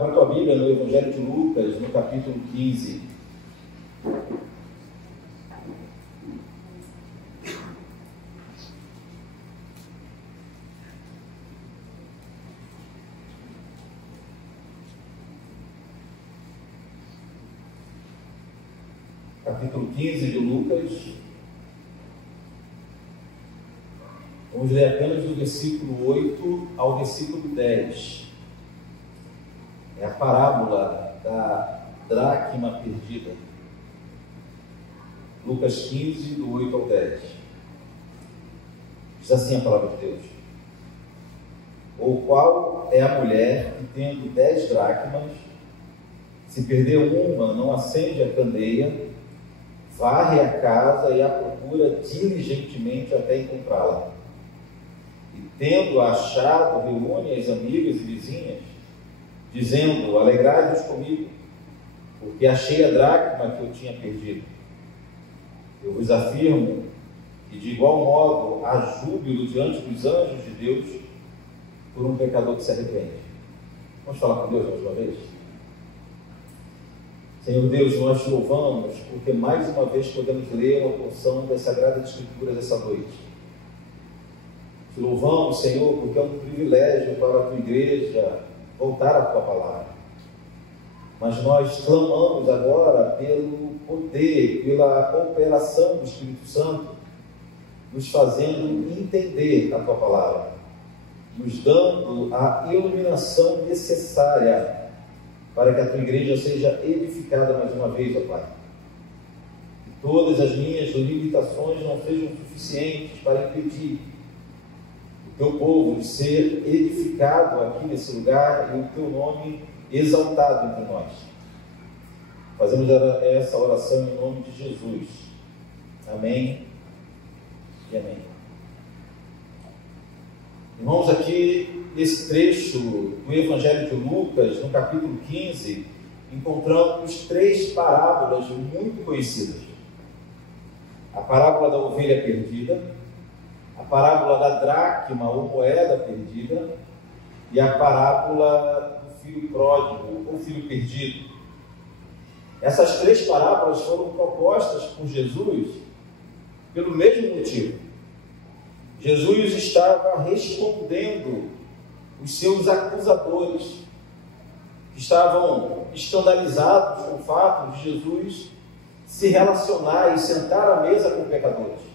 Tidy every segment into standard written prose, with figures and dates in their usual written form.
Abra tua Bíblia no Evangelho de Lucas, no capítulo 15. Capítulo 15 de Lucas. Vamos ler apenas do versículo 8 ao versículo 10. É a parábola da dracma perdida. Lucas 15, do 8 ao 10. Diz assim a palavra de Deus: Ou qual é a mulher que, tendo 10 dracmas, se perder uma, não acende a candeia, varre a casa e a procura diligentemente até encontrá-la? E tendo-a achado, reúne as amigas e vizinhas, dizendo: Alegrai-vos comigo, porque achei a dracma que eu tinha perdido. Eu vos afirmo que de igual modo há júbilo diante dos anjos de Deus por um pecador que se arrepende. Vamos falar com Deus mais uma vez? Senhor Deus, nós te louvamos porque mais uma vez podemos ler uma porção das Sagradas Escrituras essa noite. Te louvamos, Senhor, porque é um privilégio para a tua igreja voltar à tua palavra. Mas nós clamamos agora pelo poder, pela operação do Espírito Santo, nos fazendo entender a tua palavra, nos dando a iluminação necessária para que a tua igreja seja edificada mais uma vez, ó Pai. Que todas as minhas limitações não sejam suficientes para impedir o teu povo de ser edificado aqui nesse lugar e o teu nome exaltado entre nós. Fazemos essa oração em nome de Jesus. Amém e amém. Irmãos, aqui nesse trecho do Evangelho de Lucas, no capítulo 15, encontramos 3 parábolas muito conhecidas. A parábola da ovelha perdida, a parábola da dracma ou moeda perdida e a parábola do filho pródigo ou filho perdido. Essas 3 parábolas foram propostas por Jesus pelo mesmo motivo. Jesus estava respondendo os seus acusadores, que estavam escandalizados com o fato de Jesus se relacionar e sentar à mesa com pecadores.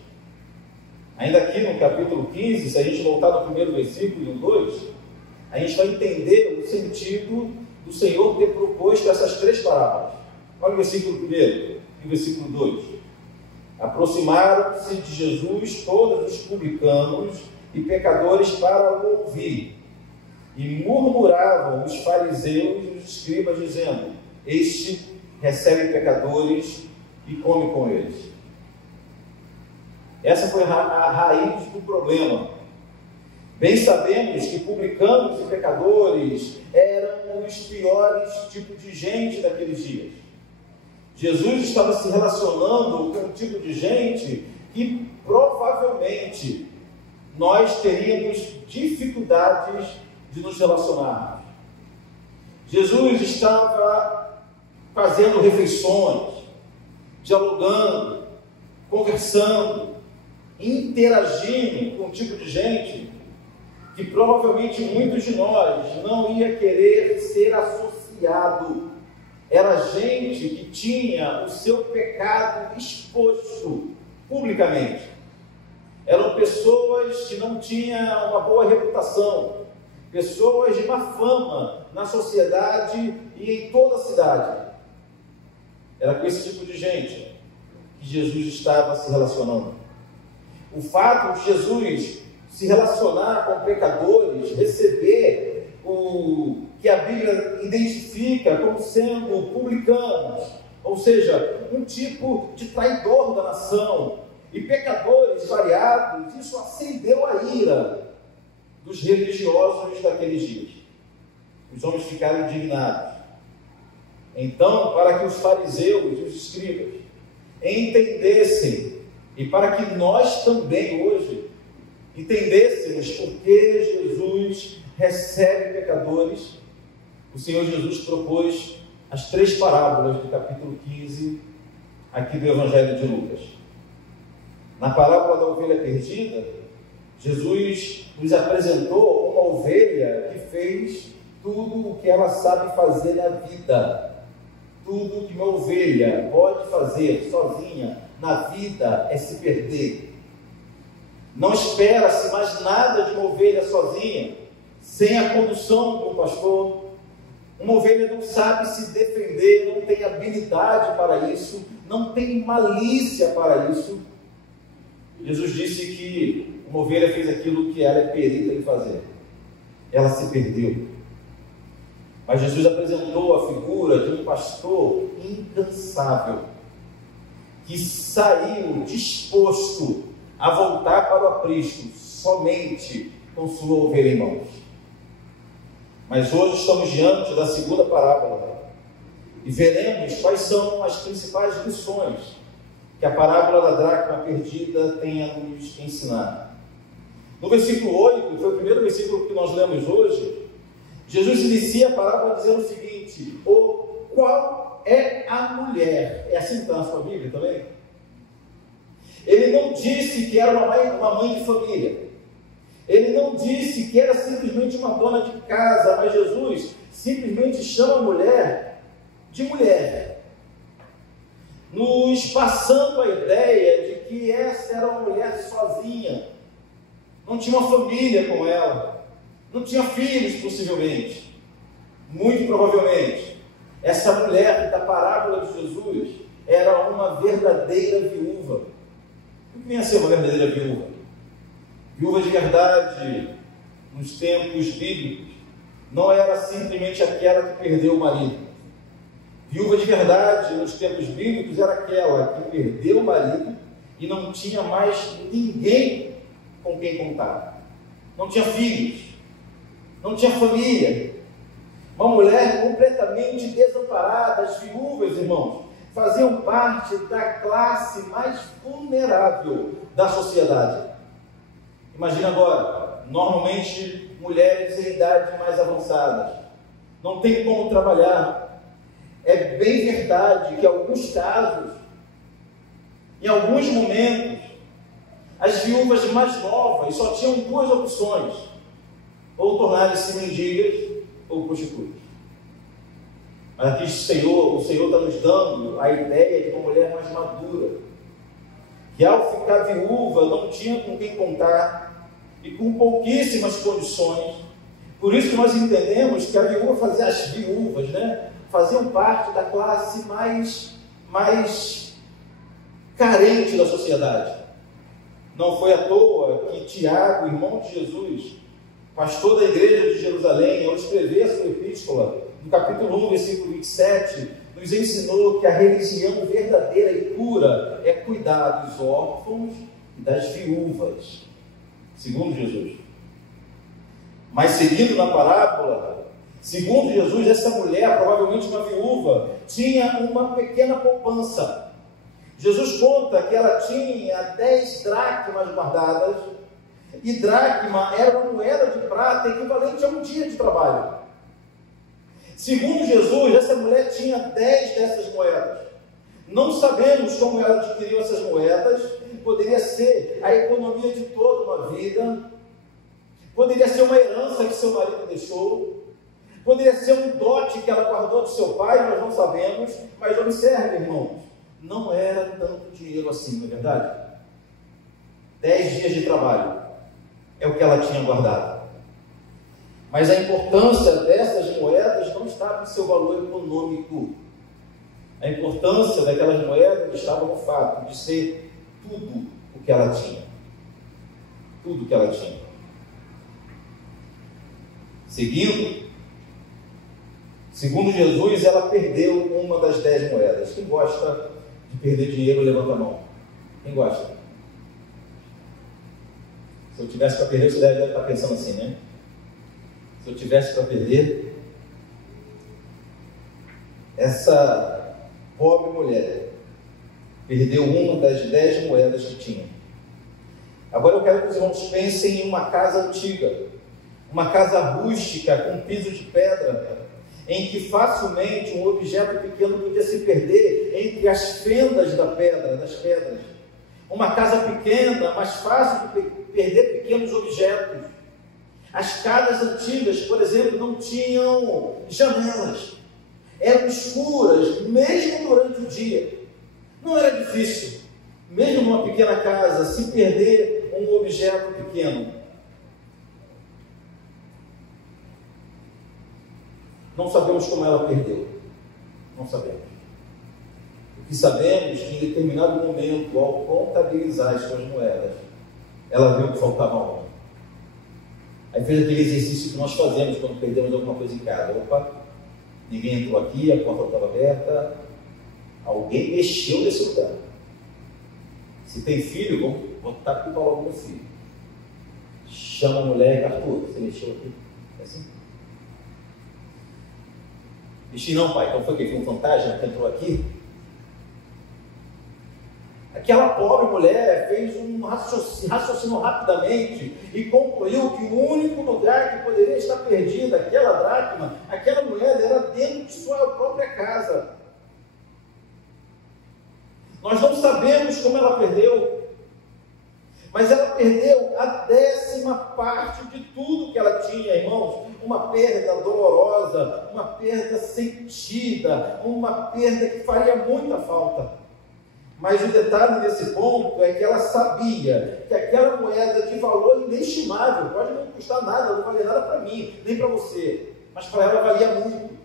Ainda aqui no capítulo 15, se a gente voltar no primeiro versículo e no 2, a gente vai entender o sentido do Senhor ter proposto essas 3 parábolas. Olha o versículo 1 e o versículo 2. Aproximaram-se de Jesus todos os publicanos e pecadores para o ouvir, e murmuravam os fariseus e os escribas, dizendo: Este recebe pecadores e come com eles. Essa foi a raiz do problema. Bem sabemos que publicanos e pecadores eram os piores tipos de gente daqueles dias. Jesus estava se relacionando com um tipo de gente que provavelmente nós teríamos dificuldades de nos relacionar. Jesus estava fazendo refeições, dialogando, conversando, interagindo com um tipo de gente que provavelmente muitos de nós não ia querer ser associado. Era gente que tinha o seu pecado exposto publicamente. Eram pessoas que não tinham uma boa reputação, pessoas de má fama na sociedade e em toda a cidade. Era com esse tipo de gente que Jesus estava se relacionando. O fato de Jesus se relacionar com pecadores, receber o que a Bíblia identifica como sendo publicanos, ou seja, um tipo de traidor da nação, e pecadores variados, isso acendeu a ira dos religiosos daqueles dias. Os homens ficaram indignados. Então, para que os fariseus e os escribas entendessem, e para que nós também hoje entendêssemos por que Jesus recebe pecadores o Senhor Jesus propôs as 3 parábolas do capítulo 15 aqui do Evangelho de Lucas. Na parábola da ovelha perdida, Jesus nos apresentou uma ovelha que fez tudo o que ela sabe fazer na vida. Tudo que uma ovelha pode fazer sozinha na vida é se perder. Não espera-se mais nada de uma ovelha sozinha, sem a condução de um pastor. Uma ovelha não sabe se defender, não tem habilidade para isso, não tem malícia para isso. Jesus disse que uma ovelha fez aquilo que ela é perita em fazer. Ela se perdeu. Mas Jesus apresentou a figura de um pastor incansável, que saiu disposto a voltar para o aprisco somente com sua ovelha em mãos. Mas hoje estamos diante da segunda parábola e veremos quais são as principais lições que a parábola da dracma perdida tem a nos ensinar. No versículo 8, foi o primeiro versículo que nós lemos hoje, Jesus inicia a parábola dizendo o seguinte: qual é a mulher? É assim que está na sua Bíblia também? Ele não disse que era uma mãe de família. Ele não disse que era simplesmente uma dona de casa, mas Jesus simplesmente chama a mulher de mulher, nos passando a ideia de que essa era uma mulher sozinha, não tinha uma família com ela, não tinha filhos possivelmente, muito provavelmente. Essa mulher da parábola de Jesus era uma verdadeira viúva. O que vem a ser uma verdadeira viúva? Viúva de verdade, nos tempos bíblicos, não era simplesmente aquela que perdeu o marido. Viúva de verdade, nos tempos bíblicos, era aquela que perdeu o marido e não tinha mais ninguém com quem contar. Não tinha filhos, não tinha família. Uma mulher completamente desamparada. As viúvas, irmãos, faziam parte da classe mais vulnerável da sociedade. Imagina agora, normalmente mulheres em idade mais avançadas, não tem como trabalhar. É bem verdade que em alguns casos, em alguns momentos, as viúvas mais novas só tinham 2 opções: ou tornarem-se mendigas ou prostitutas. Mas aqui o Senhor está nos dando a ideia de uma mulher mais madura, que ao ficar viúva não tinha com quem contar e com pouquíssimas condições. Por isso que nós entendemos que a viúva fazia, as viúvas, faziam parte da classe mais carente da sociedade. Não foi à toa que Tiago, irmão de Jesus, pastor da igreja de Jerusalém, ao escrever a sua epístola, no capítulo 1, versículo 27, nos ensinou que a religião verdadeira e pura é cuidar dos órfãos e das viúvas, segundo Jesus. Mas seguindo na parábola, segundo Jesus, essa mulher, provavelmente uma viúva, tinha uma pequena poupança. Jesus conta que ela tinha 10 dracmas guardadas, e dracma era uma moeda de prata equivalente a um dia de trabalho. Segundo Jesus, essa mulher tinha 10 dessas moedas. Não sabemos como ela adquiriu essas moedas. Poderia ser a economia de toda uma vida, poderia ser uma herança que seu marido deixou, poderia ser um dote que ela guardou de seu pai, nós não sabemos. Mas observe, irmãos, não era tanto dinheiro assim, não é verdade? 10 dias de trabalho é o que ela tinha guardado. Mas a importância dessas moedas não estava em seu valor econômico. A importância daquelas moedas estava no fato de ser tudo o que ela tinha. Tudo o que ela tinha. Segundo Jesus, ela perdeu uma das 10 moedas. Quem gosta de perder dinheiro, levanta a mão. Quem gosta? Se eu tivesse para perder, você deve estar pensando assim, né? Se eu tivesse para perder, essa pobre mulher perdeu uma das 10 moedas que tinha. Agora eu quero que os irmãos pensem em uma casa antiga, uma casa rústica com piso de pedra, em que facilmente um objeto pequeno podia se perder entre as fendas das pedras. Uma casa pequena, mais fácil de perder pequenos objetos. As casas antigas, por exemplo, não tinham janelas. Eram escuras, mesmo durante o dia. Não era difícil, mesmo numa pequena casa, se perder um objeto pequeno. Não sabemos como ela perdeu. Não sabemos. O que sabemos é que em determinado momento, ao contabilizar as suas moedas, ela viu que faltava uma. Aí fez aquele exercício que nós fazemos quando perdemos alguma coisa em casa. Opa, ninguém entrou aqui, a porta estava aberta, alguém mexeu nesse lugar. Se tem filho, vamos botar aqui para logo no filho. Chama a mulher e Arthur, você mexeu aqui? É assim? Mexi não, pai, então foi o quê? Foi um fantasma que entrou aqui? Aquela pobre mulher fez um raciocínio rapidamente e concluiu que o único lugar que poderia estar perdida, aquela dracma, aquela moeda, era dentro de sua própria casa. Nós não sabemos como ela perdeu, mas ela perdeu a 10ª parte de tudo que ela tinha, irmãos. Uma perda dolorosa, uma perda sentida, uma perda que faria muita falta. Mas o detalhe nesse ponto é que ela sabia que aquela moeda de valor inestimável, pode não custar nada, não vale nada para mim, nem para você, mas para ela valia muito.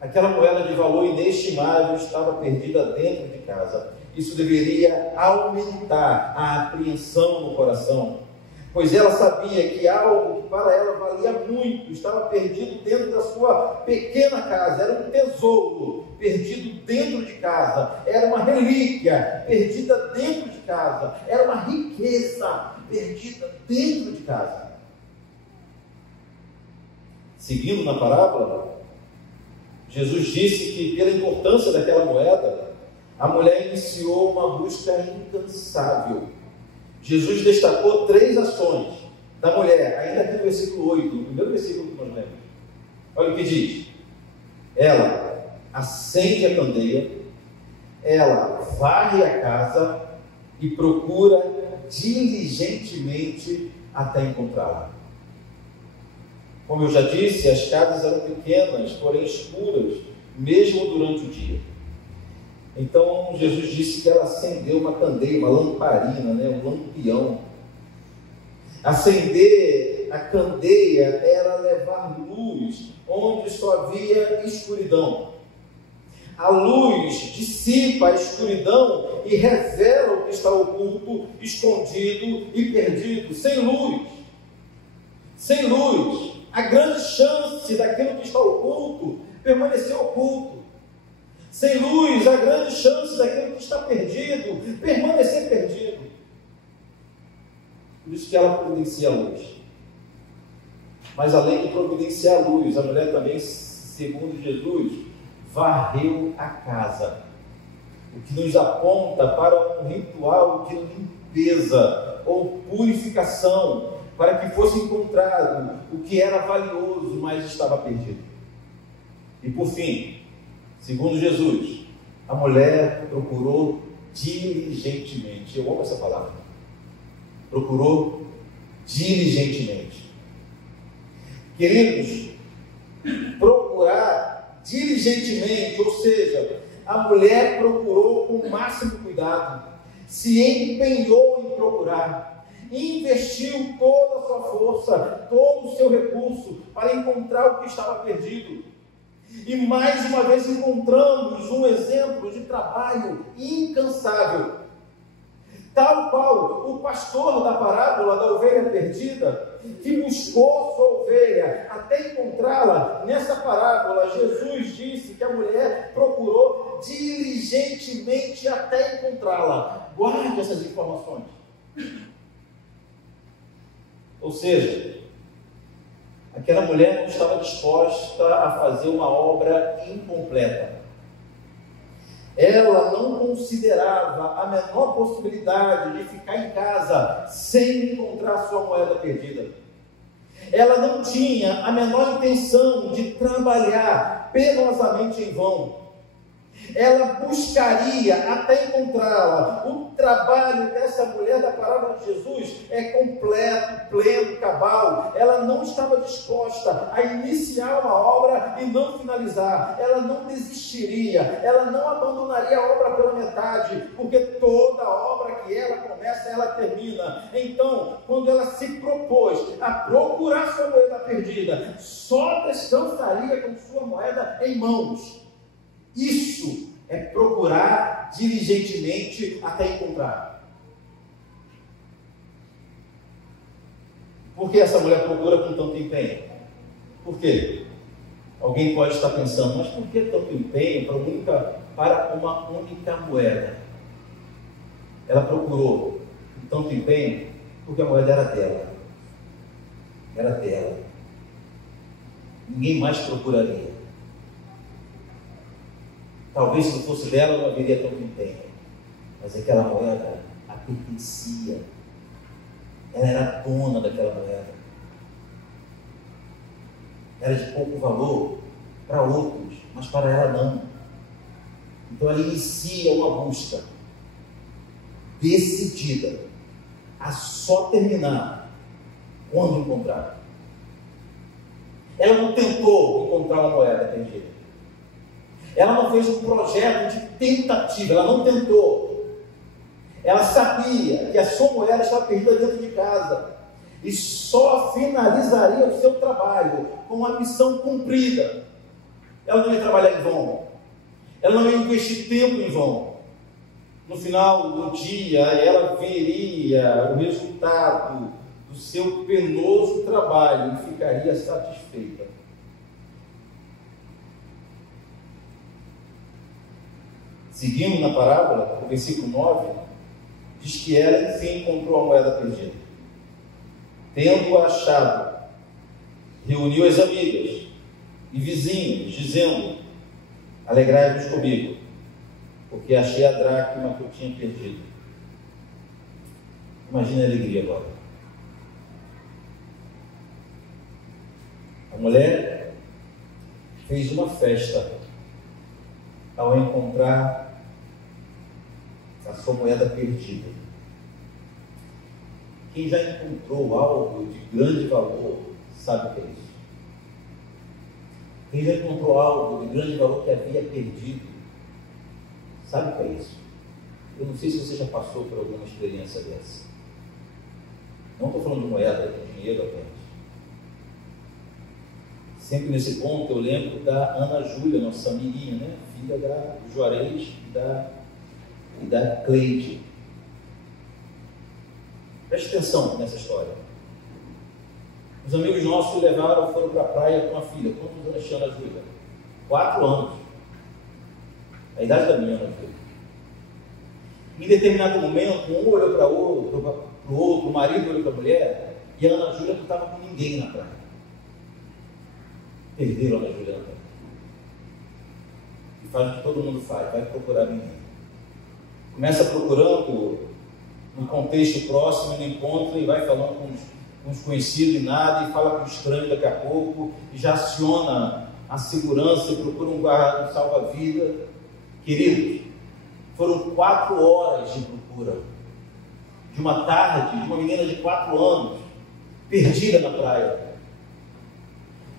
Aquela moeda de valor inestimável estava perdida dentro de casa. Isso deveria aumentar a apreensão no coração, pois ela sabia que algo que para ela valia muito estava perdido dentro da sua pequena casa. Era um tesouro perdido dentro de casa, era uma relíquia perdida dentro de casa, era uma riqueza perdida dentro de casa. Seguindo na parábola, Jesus disse que pela importância daquela moeda, a mulher iniciou uma busca incansável. Jesus destacou 3 ações da mulher, ainda aqui no versículo 8, no primeiro versículo que nós lemos. Olha o que diz: ela acende a candeia, ela varre a casa e procura diligentemente até encontrá-la. Como eu já disse, as casas eram pequenas, porém escuras, mesmo durante o dia. Então Jesus disse que ela acendeu uma candeia, uma lamparina, um lampião. Acender a candeia era levar luz onde só havia escuridão. A luz dissipa a escuridão e revela o que está oculto, escondido e perdido. Sem luz, a grande chance daquilo que está oculto permanecer oculto. Sem luz, a grande chance daquilo que está perdido permanecer perdido. Por isso que ela providencia a luz. Mas além de providenciar a luz, a mulher também, segundo Jesus, varreu a casa. O que nos aponta para um ritual de limpeza ou purificação, para que fosse encontrado o que era valioso, mas estava perdido. E por fim, segundo Jesus, a mulher procurou diligentemente. Eu amo essa palavra. Procurou diligentemente. Queridos, procurar diligentemente, ou seja, a mulher procurou com o máximo cuidado, se empenhou em procurar, investiu toda a sua força, todo o seu recurso para encontrar o que estava perdido. E mais uma vez encontramos um exemplo de trabalho incansável. Tal qual o pastor da parábola da ovelha perdida, que buscou sua ovelha até encontrá-la, nessa parábola Jesus disse que a mulher procurou diligentemente até encontrá-la. Guarde essas informações. Ou seja, aquela mulher não estava disposta a fazer uma obra incompleta. Ela não considerava a menor possibilidade de ficar em casa sem encontrar sua moeda perdida. Ela não tinha a menor intenção de trabalhar penosamente em vão. Ela buscaria até encontrá-la. O trabalho dessa mulher da parábola de Jesus é completo, pleno, cabal. Ela não estava disposta a iniciar uma obra e não finalizar. Ela não desistiria, ela não abandonaria a obra pela metade, porque toda obra que ela começa, ela termina. Então, quando ela se propôs a procurar sua moeda perdida, só descansaria com sua moeda em mãos. Isso é procurar diligentemente até encontrar. Por que essa mulher procura com tanto empenho? Por quê? Alguém pode estar pensando, mas por que tanto empenho para uma única moeda? Ela procurou com tanto empenho porque a moeda era dela. Era dela. Ninguém mais procuraria. Talvez se não fosse dela não haveria tanto empenho, mas aquela moeda a pertencia. Ela era dona daquela moeda. Era de pouco valor para outros, mas para ela não. Então ela inicia uma busca decidida a só terminar quando encontrar. Ela não tentou encontrar uma moeda perdida. Ela não fez um projeto de tentativa, ela não tentou. Ela sabia que a sua moeda estava perdida dentro de casa e só finalizaria o seu trabalho com a missão cumprida. Ela não ia trabalhar em vão, ela não ia investir tempo em vão. No final do dia, ela veria o resultado do seu penoso trabalho e ficaria satisfeita. Seguindo na parábola, o versículo 9, diz que ela, enfim, encontrou a moeda perdida. Tendo-a achado, reuniu as amigas e vizinhos, dizendo: alegrai-vos comigo, porque achei a dracma que eu tinha perdido. Imagina a alegria agora. A mulher fez uma festa ao encontrar a sua moeda perdida. Quem já encontrou algo de grande valor sabe o que é isso. Quem já encontrou algo de grande valor que havia perdido sabe o que é isso. Eu não sei se você já passou por alguma experiência dessa. Não estou falando de moeda, de dinheiro apenas. Sempre nesse ponto eu lembro da Ana Júlia, nossa amiguinha, né? Filha da Juarez e da Cleide. Preste atenção nessa história. Os amigos nossos foram para a praia com a filha. Quantos anos tinha a Ana Júlia? 4 anos. A idade da minha Ana Júlia. Em determinado momento, um olhou para o outro, o marido olhou para a mulher, e a Ana Júlia não estava com ninguém na praia. Perderam a Ana Júlia na praia. E faz o que todo mundo faz, vai procurar a menina. Começa procurando no contexto próximo, não encontra e vai falando com os conhecidos e nada, e fala com o estranho daqui a pouco, e já aciona a segurança e procura um guarda, um salva-vida. Queridos, foram 4 horas de procura, de uma tarde, de uma menina de 4 anos, perdida na praia.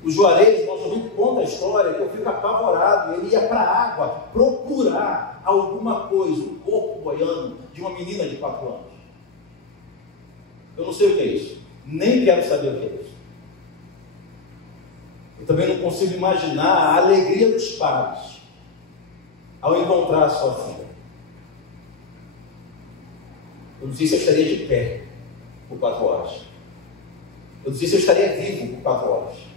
O Juarez, nosso amigo, conta a história que eu fico apavorado. Ele ia para a água procurar alguma coisa, um corpo boiando de uma menina de 4 anos. Eu não sei o que é isso, nem quero saber o que é isso. Eu também não consigo imaginar a alegria dos pais ao encontrar a sua filha. Eu não sei se eu estaria de pé por 4 horas. Eu não sei se eu estaria vivo por 4 horas.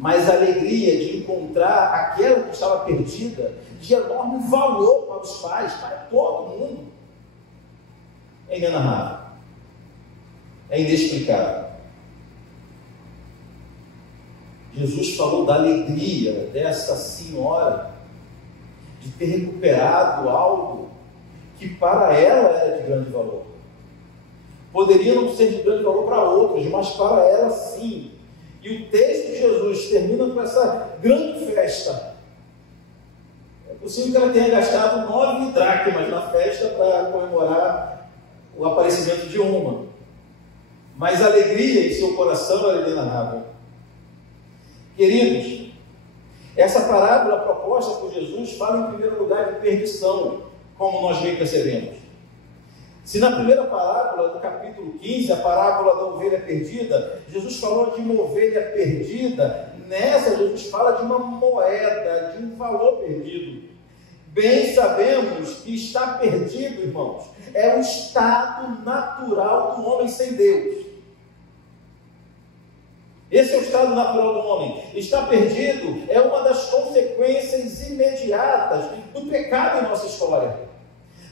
Mas a alegria de encontrar aquela que estava perdida, de enorme valor para os pais, para todo mundo, é inenarrável, é inexplicável. Jesus falou da alegria dessa senhora de ter recuperado algo que para ela era de grande valor. poderiam não ser de grande valor para outros, mas para ela sim. E o texto de Jesus termina com essa grande festa. É possível que ela tenha gastado 9 dracmas na festa para comemorar o aparecimento de uma. Mas a alegria em seu coração era inenarrável. Queridos, essa parábola proposta por Jesus fala em primeiro lugar de perdição, como nós bem percebemos. Se na primeira parábola do capítulo 15, a parábola da ovelha perdida, Jesus falou de uma ovelha perdida, nessa Jesus fala de uma moeda, de um valor perdido. Bem sabemos que está perdido, irmãos, é o estado natural do homem sem Deus. Esse é o estado natural do homem. Está perdido é uma das consequências imediatas do pecado em nossa história.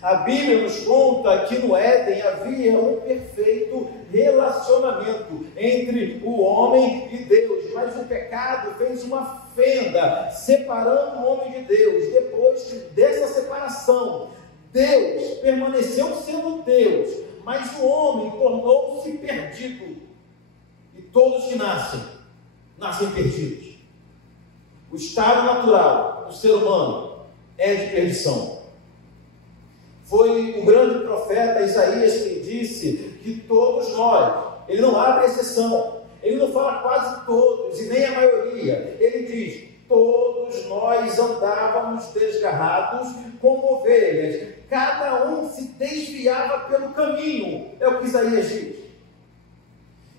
A Bíblia nos conta que no Éden havia um perfeito relacionamento entre o homem e Deus, mas o pecado fez uma fenda separando o homem de Deus. Depois dessa separação, Deus permaneceu sendo Deus, mas o homem tornou-se perdido. E todos que nascem perdidos. O estado natural do ser humano é de perdição. Foi o grande profeta Isaías que disse que todos nós, ele não abre exceção, ele não fala quase todos e nem a maioria, ele diz: todos nós andávamos desgarrados como ovelhas, cada um se desviava pelo caminho, é o que Isaías diz.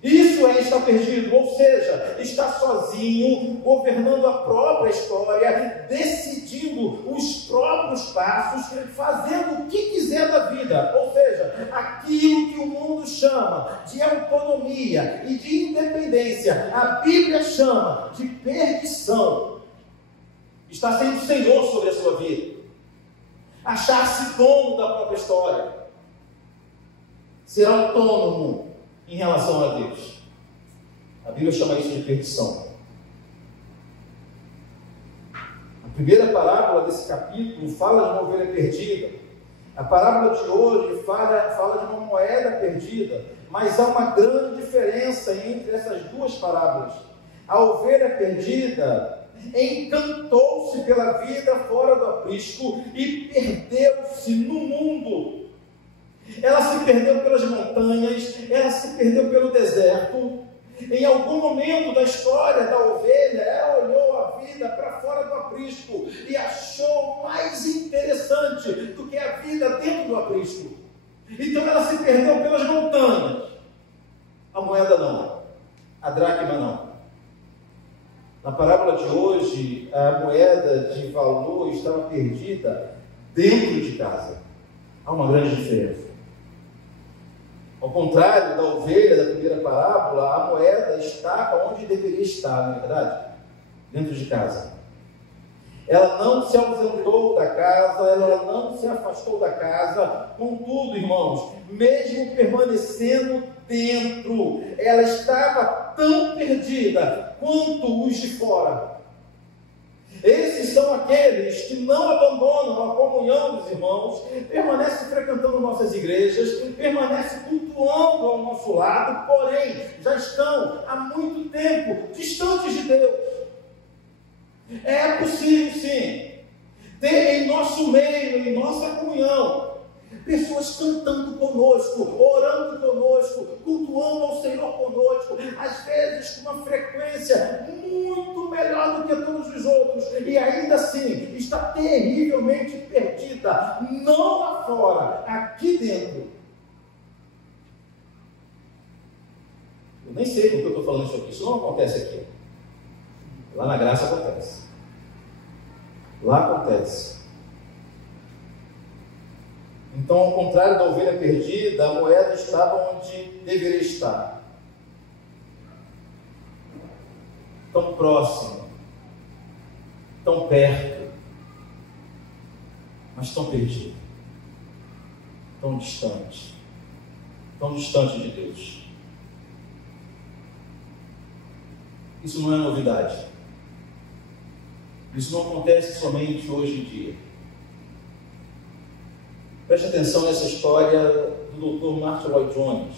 Isso é estar perdido, ou seja, estar sozinho, governando a própria história, decidindo os próprios passos, fazendo o que quiser da vida, ou seja, aquilo que o mundo chama de autonomia e de independência, a Bíblia chama de perdição. Estar sendo Senhor sobre a sua vida, achar-se dono da própria história, ser autônomo em relação a Deus. A Bíblia chama isso de perdição. A primeira parábola desse capítulo fala de uma ovelha perdida. A parábola de hoje fala de uma moeda perdida. Mas há uma grande diferença entre essas duas parábolas. A ovelha perdida encantou-se pela vida fora do aprisco e perdeu-se no mundo. Ela se perdeu pelas montanhas, ela se perdeu pelo deserto. Em algum momento da história da ovelha, ela olhou a vida para fora do aprisco e achou mais interessante do que a vida dentro do aprisco. Então ela se perdeu pelas montanhas. A moeda não, a dracma não. Na parábola de hoje, a moeda de valor estava perdida dentro de casa. Há uma grande diferença. Ao contrário da ovelha da primeira parábola, a moeda estava onde deveria estar, não é verdade? Dentro de casa. Ela não se ausentou da casa, ela não se afastou da casa. Contudo, irmãos, mesmo permanecendo dentro, ela estava tão perdida quanto os de fora. Esses são aqueles que não abandonam a comunhão dos irmãos, permanecem frequentando nossas igrejas, permanecem cultuando ao nosso lado, porém já estão há muito tempo distantes de Deus. É possível sim ter em nosso meio, em nossa comunhão, pessoas cantando conosco, orando conosco, cultuando ao Senhor conosco, às vezes com uma frequência muito melhor do que todos os outros, e ainda assim está terrivelmente perdida, não lá fora, aqui dentro. Eu nem sei porque eu estou falando isso aqui, isso não acontece aqui. Lá na graça acontece. Lá acontece. Então, ao contrário da ovelha perdida, a moeda estava onde deveria estar. Tão próximo, tão perto, mas tão perdido, tão distante de Deus. Isso não é novidade. Isso não acontece somente hoje em dia. Preste atenção nessa história do Dr. Martin Lloyd Jones.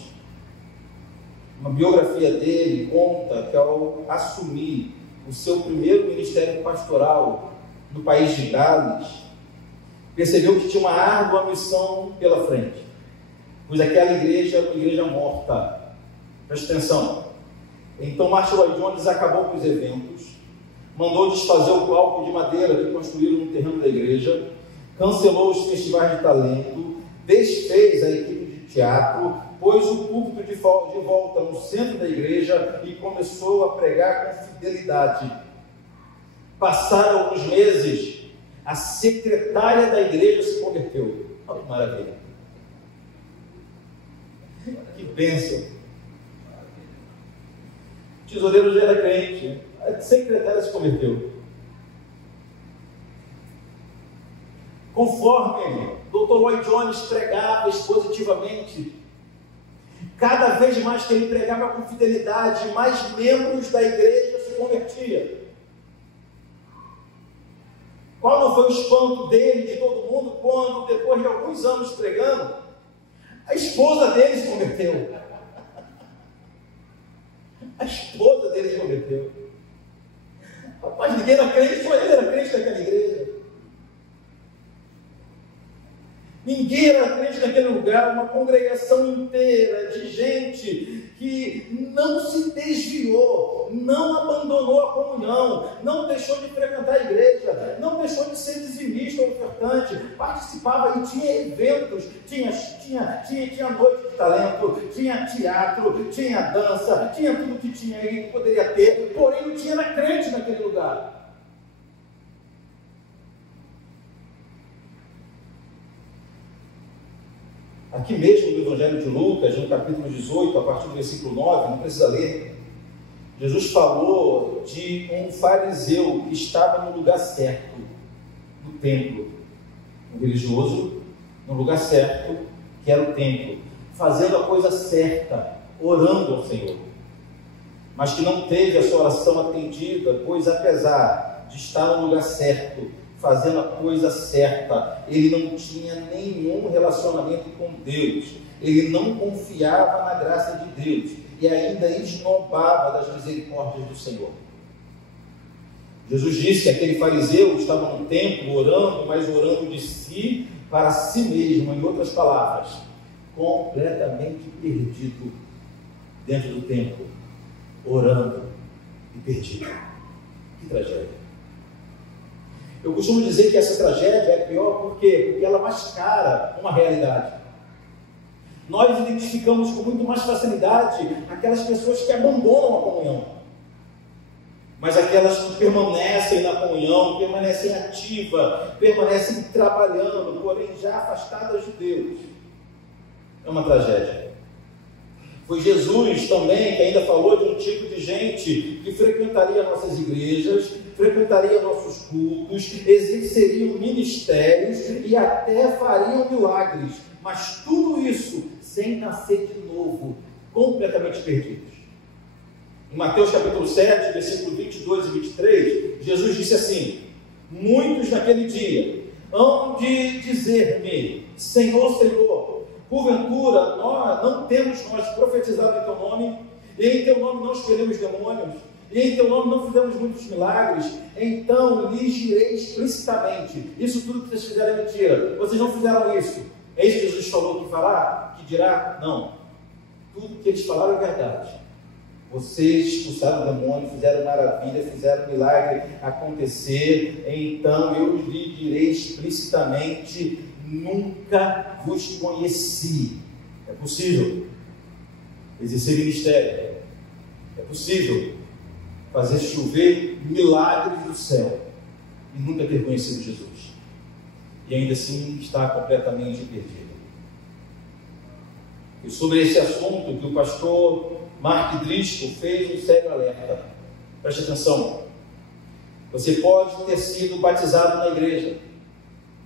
Uma biografia dele conta que ao assumir o seu primeiro ministério pastoral no país de Gales, percebeu que tinha uma árdua missão pela frente, pois aquela igreja era uma igreja morta. Presta atenção. Então Martyn Lloyd-Jones acabou com os eventos, mandou desfazer o palco de madeira que construíram no terreno da igreja, cancelou os festivais de talento, desfez a equipe de teatro, pôs o púlpito de volta no centro da igreja e começou a pregar com fidelidade. Passaram alguns meses, a secretária da igreja se converteu. Olha que maravilha! Que bênção! O tesoureiro já era crente, a secretária se converteu. Conforme Dr. Lloyd-Jones pregava expositivamente, cada vez mais que ele pregava com fidelidade, mais membros da igreja se convertiam. Qual não foi o espanto dele, de todo mundo, quando, depois de alguns anos pregando, a esposa dele se converteu? A esposa dele se converteu. Rapaz, ninguém era crente, só ele era crente naquela igreja. Ninguém era crente naquele lugar, uma congregação inteira de gente que não se desviou, não abandonou a comunhão, não deixou de frequentar a igreja, não deixou de ser dizimista ou ofertante, participava e tinha eventos, tinha noite de talento, tinha teatro, tinha dança, tinha tudo que tinha aí que poderia ter, porém não tinha crente naquele lugar. Aqui mesmo no Evangelho de Lucas, no capítulo 18, a partir do versículo 9, não precisa ler, Jesus falou de um fariseu que estava no lugar certo, no templo, um religioso, no lugar certo, que era o templo, fazendo a coisa certa, orando ao Senhor, mas que não teve a sua oração atendida, pois apesar de estar no lugar certo, fazendo a coisa certa, ele não tinha nenhum relacionamento com Deus, ele não confiava na graça de Deus e ainda esnobava das misericórdias do Senhor. Jesus disse que aquele fariseu estava no templo orando, mas orando de si para si mesmo, em outras palavras, completamente perdido dentro do templo, orando e perdido. Que tragédia! Eu costumo dizer que essa tragédia é pior porque ela mascara uma realidade. Nós identificamos com muito mais facilidade aquelas pessoas que abandonam a comunhão, mas aquelas que permanecem na comunhão, permanecem ativas, permanecem trabalhando, porém já afastadas de Deus, é uma tragédia. Foi Jesus também que ainda falou de um tipo de gente que frequentaria nossas igrejas, frequentaria nossos cultos, exerceriam ministérios e até fariam milagres, mas tudo isso sem nascer de novo, completamente perdidos. Em Mateus capítulo 7, versículo 22 e 23, Jesus disse assim: muitos naquele dia hão de dizer-me, Senhor, Senhor, porventura não temos nós profetizado em teu nome, e em teu nome não expelemos demônios, e em teu nome não fizemos muitos milagres? Então lhes direi explicitamente: isso tudo que vocês fizeram é mentira, vocês não fizeram isso. É isso que Jesus falou que fará, que dirá? Não, tudo que eles falaram é verdade. Vocês expulsaram o demônio, fizeram maravilha, fizeram milagre acontecer, então eu lhes direi explicitamente: nunca vos conheci. É possível exercer ministério, é possível fazer chover milagres do céu e nunca ter conhecido Jesus, e ainda assim está completamente perdido. E sobre esse assunto que o pastor Mark Driscoll fez um sério alerta. Preste atenção. Você pode ter sido batizado na igreja,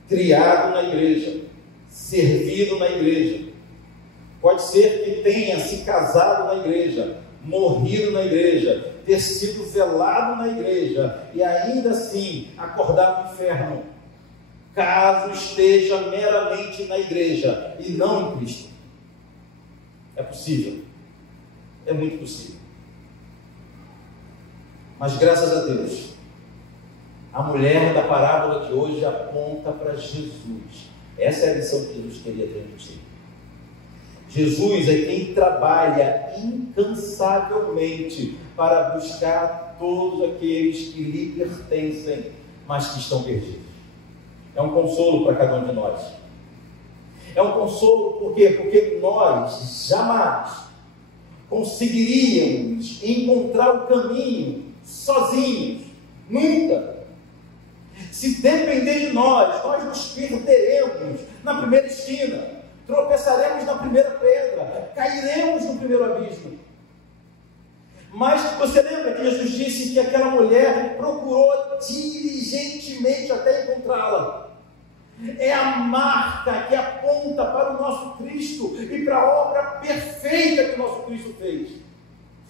criado na igreja, servido na igreja, pode ser que tenha se casado na igreja, morrido na igreja, ter sido velado na igreja e ainda assim acordar no inferno, caso esteja meramente na igreja e não em Cristo. É possível. É muito possível. Mas graças a Deus, a mulher da parábola de hoje aponta para Jesus. Essa é a lição que Jesus queria transmitir. Jesus é quem trabalha incansavelmente para buscar todos aqueles que lhe pertencem, mas que estão perdidos. É um consolo para cada um de nós. É um consolo por quê? Porque nós jamais conseguiríamos encontrar o caminho sozinhos. Nunca. Se depender de nós, nós nos perderemos na primeira esquina, tropeçaremos na primeira pedra, cairemos no primeiro abismo. Mas você lembra que Jesus disse que aquela mulher procurou diligentemente até encontrá-la? É a marca que aponta para o nosso Cristo e para a obra perfeita que o nosso Cristo fez.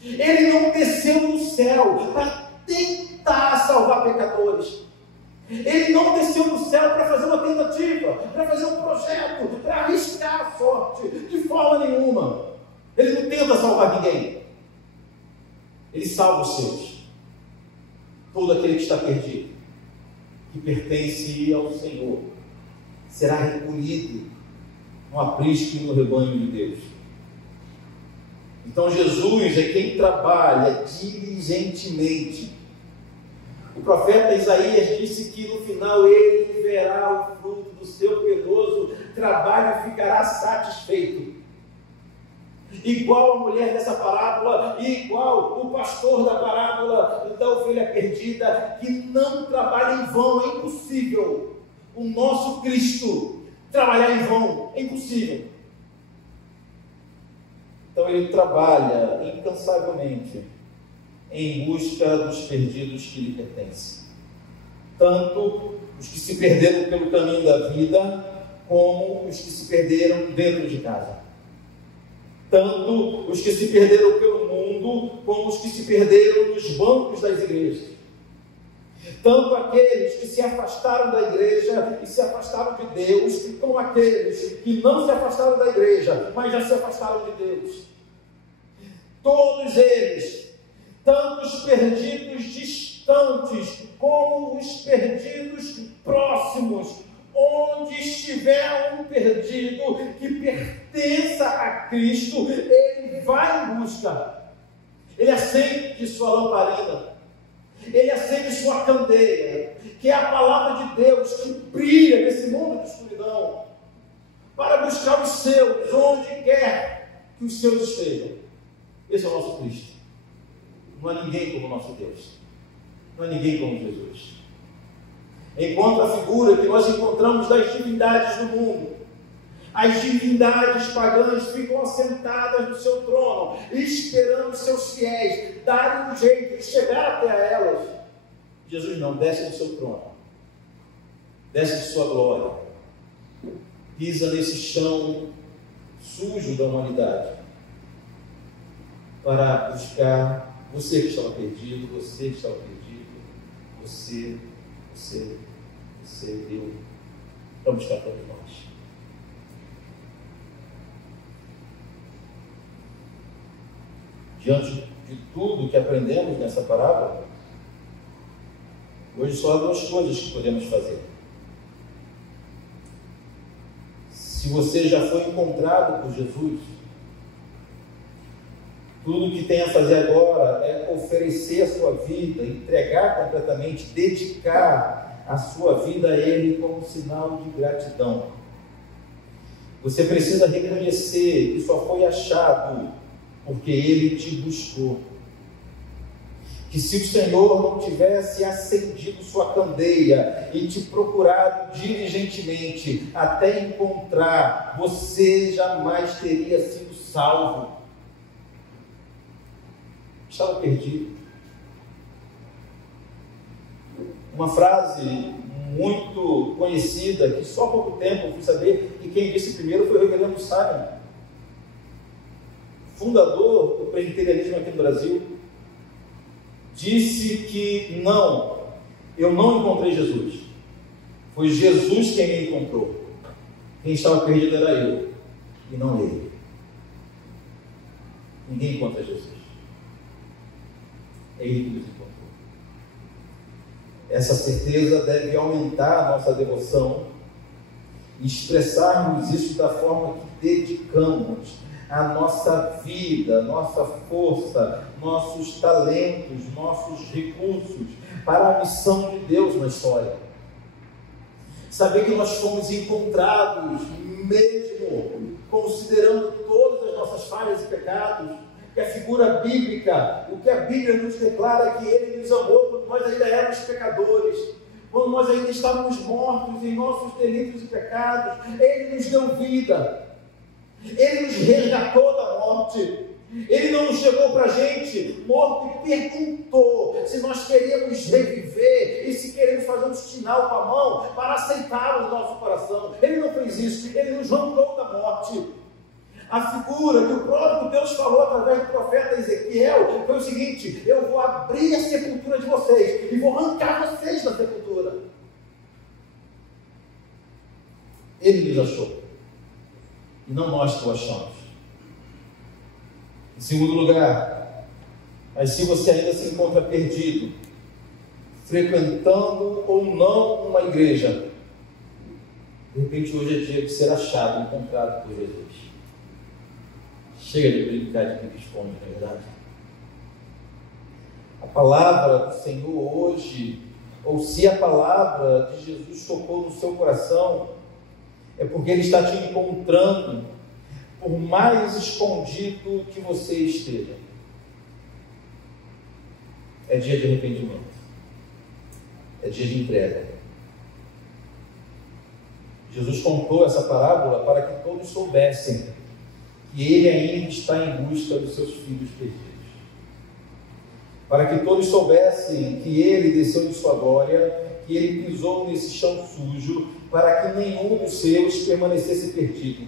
Ele não desceu do céu para tentar salvar pecadores. Ele não desceu do céu para fazer uma tentativa, para fazer um projeto, para arriscar a sorte, de forma nenhuma. Ele não tenta salvar ninguém. Ele salva os seus. Todo aquele que está perdido, que pertence ao Senhor, será recolhido no aprisco e no rebanho de Deus. Então Jesus é quem trabalha diligentemente. O profeta Isaías disse que no final ele verá o fruto do seu penoso trabalho e ficará satisfeito. Igual a mulher dessa parábola, igual o pastor da parábola da ovelha perdida, que não trabalha em vão, é impossível. O nosso Cristo trabalhar em vão, é impossível. Então ele trabalha incansavelmente em busca dos perdidos que lhe pertencem. Tanto os que se perderam pelo caminho da vida, como os que se perderam dentro de casa. Tanto os que se perderam pelo mundo, como os que se perderam nos bancos das igrejas. Tanto aqueles que se afastaram da igreja e se afastaram de Deus, como aqueles que não se afastaram da igreja, mas já se afastaram de Deus. Todos eles, tanto os perdidos distantes, como os perdidos próximos, onde estiver um perdido que pertença a Cristo, ele vai em busca. Ele acende sua lamparina, ele acende sua candeia, que é a palavra de Deus que brilha nesse mundo de escuridão, para buscar os seus, onde quer que os seus estejam. Esse é o nosso Cristo. Não há ninguém como o nosso Deus. Não há ninguém como Jesus. Enquanto a figura que nós encontramos das divindades do mundo, as divindades pagãs ficam assentadas no seu trono, esperando seus fiéis darem um jeito de chegar até a elas. Jesus não, desce do seu trono, desce de sua glória, pisa nesse chão sujo da humanidade, para buscar você que estava perdido, você que estava perdido, você, eu, para buscar todos nós. Diante de tudo que aprendemos nessa parábola, hoje só há duas coisas que podemos fazer. Se você já foi encontrado por Jesus, tudo que tem a fazer agora é oferecer a sua vida, entregar completamente, dedicar a sua vida a Ele como sinal de gratidão. Você precisa reconhecer que só foi achado porque Ele te buscou. Que se o Senhor não tivesse acendido sua candeia e te procurado diligentemente até encontrar, você jamais teria sido salvo. Estava perdido. Uma frase muito conhecida, que só há pouco tempo eu fui saber, e quem disse primeiro foi o reverendo Simon, fundador do presbiterianismo aqui no Brasil. Disse que eu não encontrei Jesus, foi Jesus quem me encontrou. Quem estava perdido era eu, e não ele. Ninguém encontra Jesus. É Ele que nos encontrou. Essa certeza deve aumentar a nossa devoção e expressarmos isso da forma que dedicamos a nossa vida, nossa força, nossos talentos, nossos recursos para a missão de Deus na história. Saber que nós fomos encontrados, mesmo considerando todas as nossas falhas e pecados, que a figura bíblica, o que a Bíblia nos declara é que Ele nos amou quando nós ainda éramos pecadores, quando nós ainda estávamos mortos em nossos delitos e pecados. Ele nos deu vida, Ele nos resgatou da morte. Ele não nos chegou para a gente morto e perguntou se nós queríamos reviver e se queremos fazer um sinal com a mão para aceitar o nosso coração. Ele não fez isso, Ele nos arrancou da morte. A figura que o próprio Deus falou através do profeta Ezequiel foi o seguinte: eu vou abrir a sepultura de vocês e vou arrancar vocês da sepultura. Ele nos achou e não nós que o achamos. Em segundo lugar, mas se você ainda se encontra perdido, frequentando ou não uma igreja, de repente hoje é dia de ser achado, encontrado por Jesus. Chega de brincar de pique-esconde, não é verdade? A palavra do Senhor hoje, ou se a palavra de Jesus tocou no seu coração, é porque Ele está te encontrando, por mais escondido que você esteja. É dia de arrependimento. É dia de entrega. Jesus contou essa parábola para que todos soubessem que Ele ainda está em busca dos seus filhos perdidos. Para que todos soubessem que Ele desceu de sua glória, que Ele pisou nesse chão sujo, para que nenhum dos seus permanecesse perdido.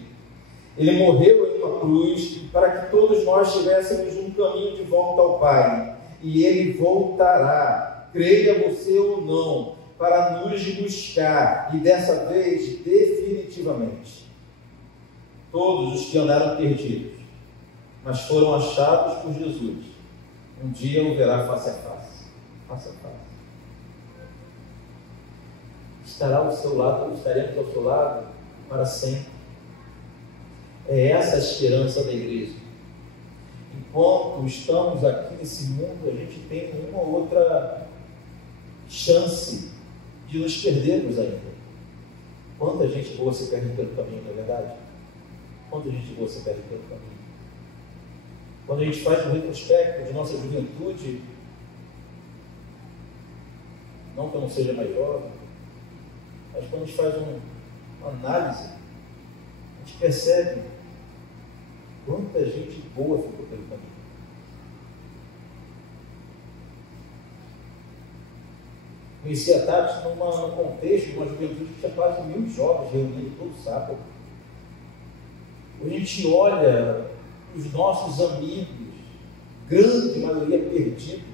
Ele morreu em uma cruz para que todos nós tivéssemos um caminho de volta ao Pai. E Ele voltará, creia você ou não, para nos buscar, e dessa vez definitivamente. Todos os que andaram perdidos, mas foram achados por Jesus, um dia o verá face a face. Face a face. Estará ao seu lado, estaremos ao seu lado para sempre. É essa a esperança da igreja. Enquanto estamos aqui nesse mundo, a gente tem uma ou outra chance de nos perdermos ainda. Quanta gente boa se perde pelo caminho, não é verdade? Quanta gente boa se perde pelo caminho. Quando a gente faz um retrospecto de nossa juventude, não que eu não seja mais jovem, mas quando a gente faz uma análise, a gente percebe quanta gente boa ficou pelo caminho. Conheci a Tati num contexto de uma juventude que tinha quase 1000 jovens reunidos todo sábado. Hoje a gente olha os nossos amigos, grande maioria perdido.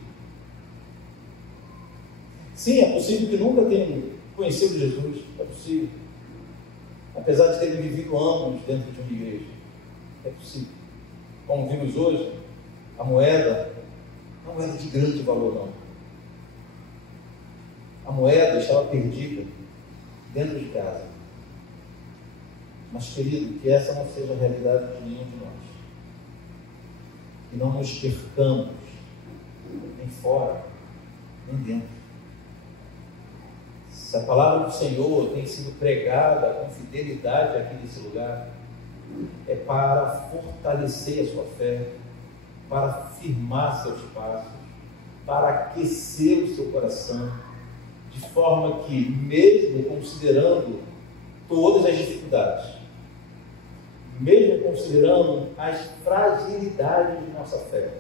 Sim, é possível que nunca tenham conhecido Jesus, é possível. Apesar de terem vivido anos dentro de uma igreja, é possível. Como vimos hoje, a moeda não era de grande valor, não. A moeda estava perdida dentro de casa. Mas, querido, que essa não seja a realidade de nenhum de nós. Que não nos percamos nem fora, nem dentro. Se a palavra do Senhor tem sido pregada com fidelidade aqui nesse lugar, é para fortalecer a sua fé, para firmar seus passos, para aquecer o seu coração, de forma que, mesmo considerando todas as dificuldades, mesmo considerando as fragilidades de nossa fé,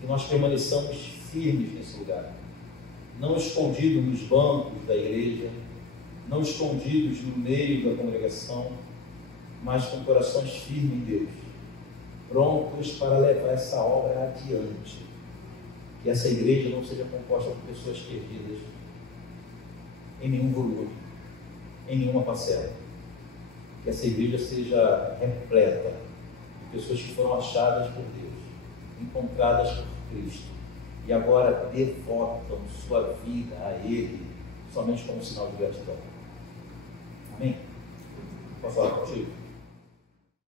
que nós permaneçamos firmes nesse lugar, não escondidos nos bancos da igreja, não escondidos no meio da congregação, mas com corações firmes em Deus, prontos para levar essa obra adiante. Que essa igreja não seja composta por pessoas perdidas em nenhum volume, em nenhuma parcela. Que essa igreja seja repleta de pessoas que foram achadas por Deus, encontradas por Cristo, e agora devotam sua vida a Ele, somente como sinal de gratidão. Amém? Posso falar contigo?